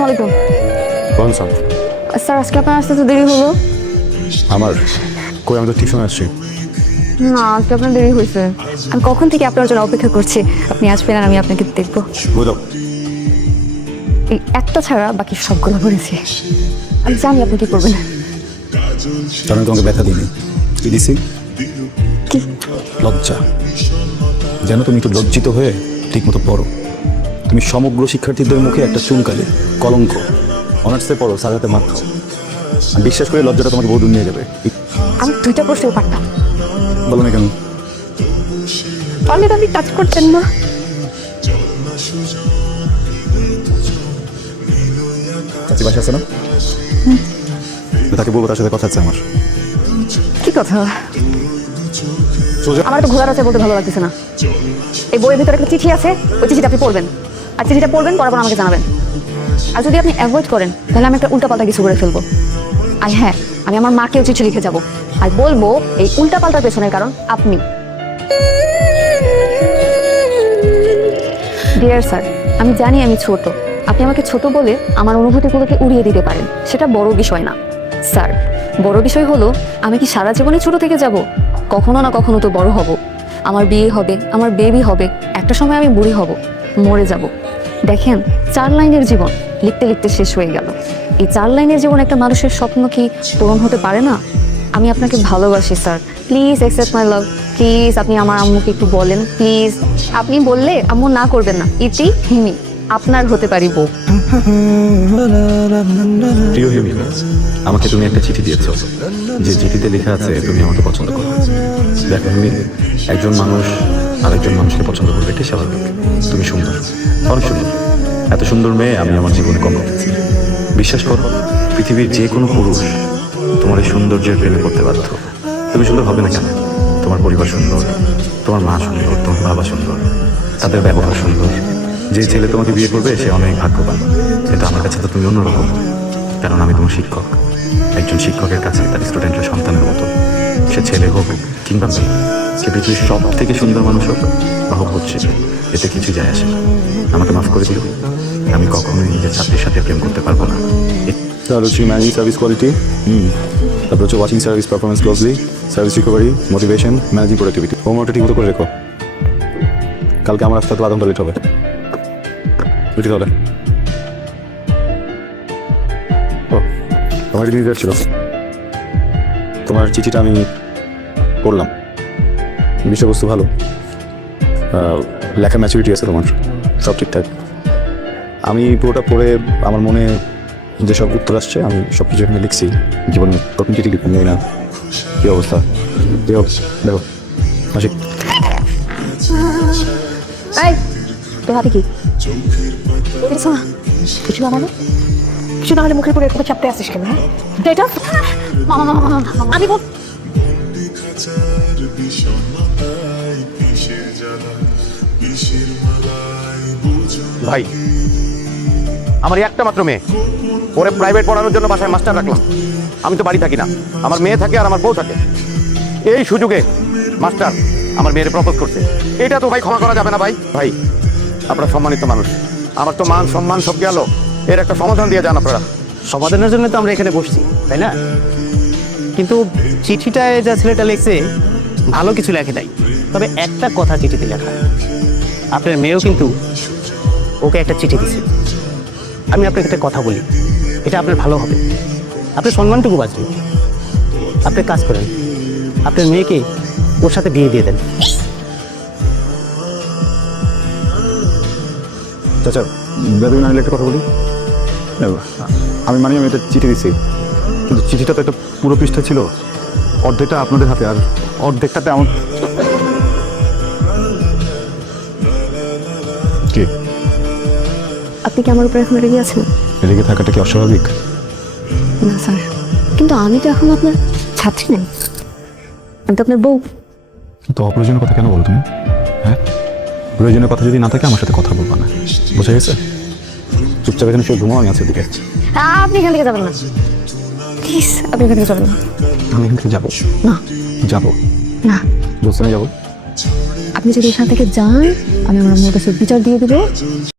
আসসালামু আলাইকুম। কোন স্যার? স্যার আজকে আপনার আসতে তো দেরি হলো। আমার কই, আমি তো ঠিক সময় আসছি। না, আজকে আপনার দেরি হয়েছে। আমি কখন থেকে আপনার জন্য অপেক্ষা করছি, আপনি আসবেন আর আমি আপনাকে দেখবো। বুঝো, এই একটা ছাড়া বাকি সবগুলো করেছি। আমি জানি আপনি কি করবেন। আমি তোমাকে ব্যথা দিইনি, কি দিছি? কি? লজ্জা। যেন তুমি একটু লজ্জিত হয়ে ঠিক মতো পড়ো। তুমি সমগ্র শিক্ষার্থীদের মুখে একটা চুনকালি, কলঙ্ক। অনার্সে পড়ো, স্যার হাতে মার খাও। আমি বিশ্বাস করে লজ্জাটা তোমাকে বহু দূর নিয়ে যাবে। আমি দুইটা প্রশ্নের পারতাম। বলো না কেন? অনেক আপনি কাজ করছেন না। চাচি বাসা আছে না? তাকে বলবো তার সাথে কথা আছে আমার। কি কথা? আমার তো ঘোরার আছে বলতে ভালো লাগতেছে না। এই বইয়ের ভিতরে একটা চিঠি আছে, ওই চিঠিটা আপনি পড়বেন। আর চিঠিটা পড়বেন, পড়ার পর আমাকে জানাবেন। আর যদি আপনি অ্যাভয়েড করেন তাহলে আমি একটা উল্টাপাল্টা কিছু করে ফেলবো। আর হ্যাঁ, আমি আমার মাকেও চিঠি লিখে যাব আর বলবো এই উল্টাপাল্টার পেছনের কারণ আপনি। ডিয়ার স্যার, আমি জানি আমি ছোট। আপনি আমাকে ছোট বলে আমার অনুভূতিগুলোকে উড়িয়ে দিতে পারেন, সেটা বড় বিষয় না। স্যার, বড় বিষয় হলো আমি কি সারা জীবনে ছোট থেকে যাব? কখনো না কখনো তো বড় হব। আমার বিয়ে হবে, আমার বেবি হবে, একটা সময় আমি বুড়ি হব, মরে যাব। দেখেন, 4 লাইনের জীবন লিখতে লিখতে শেষ হয়ে গেল। এই 4 লাইনের জীবন একটা মানুষের স্বপ্ন কি পূরণ হতে পারে না? আমি আপনাকে ভালোবাসি sir, please accept my love. Please আপনি আমার আম্মুকে একটু বলেন, প্লিজ। আপনি বললে আম্মু না করবেন না। ইতি হিমি, আপনার হতে পারি বউ। প্রিয় হিমিকা, আমাকে তুমি একটা চিঠি দিয়েছো, যে চিঠিতে লেখা আছে তুমি আমাকে পছন্দ করো। দেখো হিমি, একজন মানুষ আরেকজন মানুষকে পছন্দ করবে, এটাই স্বাভাবিক। তুমি সুন্দর, অনেক সুন্দর। এত সুন্দর মেয়ে আমি আমার জীবনে কম দেখেছি। বিশ্বাস করো, পৃথিবীর যে কোনো পুরুষ তোমার এই সৌন্দর্যের প্রেমে করতে বাধ্য। তুমি সুন্দর হবে না কেন? তোমার পরিবার সুন্দর, তোমার মা সুন্দর, তোমার বাবা সুন্দর, তাদের ব্যবহার সুন্দর। যে ছেলে তোমাকে বিয়ে করবে সে অনেক ভাগ্যবান। কিন্তু আমার কাছে তো তুমি অন্যরকম, কারণ আমি তোমার শিক্ষক। একজন শিক্ষকের কাছে তার স্টুডেন্টের সন্তানের মতো। সে ছেলে হোক কিংবা মেয়ে, সে পৃথিবীর সব থেকে সুন্দর মানুষ হোক বা হোক হচ্ছে, এতে কিছু যায় আসে না। আমাকে মাফ করে দিও, আমি কখনোই নিজের ছাত্রীর সাথে প্রেম করতে পারবো না। তাহলে হচ্ছে ম্যানেজিং সার্ভিস কোয়ালিটি, তারপর হচ্ছে watching service performance closely, service recovery, motivation, managing productivity. হোমওয়ার্কটা ঠিক মতো করে রেখো। কালকে আমার রাস্তা তো আধ ঘন্টা লেট হবে। বুঝি তাহলে। ও, তোমার জিনিস ছিল, তোমার চিঠিটা আমি পড়লাম। বিষয়বস্তু ভালো, লেখা ম্যাচুরিটি আছে তোমার, সব ঠিকঠাক। আমি পুরোটা পড়ে আমার মনে যেসব উত্তর আসছে আমি সব কিছু এখানে লিখছি। জীবনে প্রথম চিঠি লিখলাম, জানি না কী অবস্থা। দেখো আশিক, তোর হাতে কি? কিছু না মানে? কিছু না হলে মুখের উপরে এরকম চাপতে আসিস কেন? এটা আমি ভাই, আমার একটা মাত্র মেয়ে, ওরে প্রাইভেট পড়ানোর জন্য বাসায় মাস্টার রাখলাম। আমি তো বাড়ি থাকি না, আমার মেয়ে থাকে আর আমার বউ থাকে। এই সুযোগে মাস্টার আমার মেয়ের প্রপোজ করছে। এটা তো ভাই ক্ষমা করা যাবে না ভাই। ভাই, আপনারা সম্মানিত মানুষ, আমার তো মান সম্মান সব গেল। এর একটা সমাধান দিয়ে যান আপনারা। সমাধানের জন্য তো আমরা এখানে বসছি, তাই না? কিন্তু চিঠিটায় যা ছেলেটা লিখছে ভালো কিছু লেখে নাই। তবে একটা কথা চিঠিতে লেখা, আপনার মেয়েও কিন্তু ওকে একটা চিঠি দিছে। আমি আপনাকে একটা কথা বলি, এটা আপনার ভালো হবে, আপনার সম্মানটুকু বাঁচবে। আপনি কাজ করেন, আপনার মেয়েকে ওর সাথে বিয়ে দিয়ে দেন। চাচা বেদবিন আনলে একটা কথা বলি। আমি আমি এটা চিঠি দিচ্ছি, কিন্তু চিঠিটা তো একটা পুরো পৃষ্ঠা ছিল। অর্ধেকটা আপনাদের হাতে আর অর্ধেকটাতে আমার। কি আপনি কি আমার উপরে এখন রেগে আছেন? রেগে থাকাটা কি অস্বাভাবিক? না স্যার, কিন্তু আমি তো এখন আপনার ছাত্রী নেই, আমি তো আপনার বউ। তো অপ্রয়োজনীয় কথা কেন বলো তুমি? হ্যাঁ, প্রয়োজনীয় কথা যদি না থাকে আমার সাথে কথা বলবা না, বোঝা গেছে? চুপচাপ এখানে সে ঘুমাও, আমি আছে দিকে। আপনি এখান থেকে যাবেন না, প্লিজ। আপনি এখান থেকে যাবেন না। আমি এখান থেকে যাবো না, যাবো না, বলছে না যাবো। আপনি যদি এখান থেকে যান আমি আমার আম্মুর কাছে বিচার দিয়ে দেবো।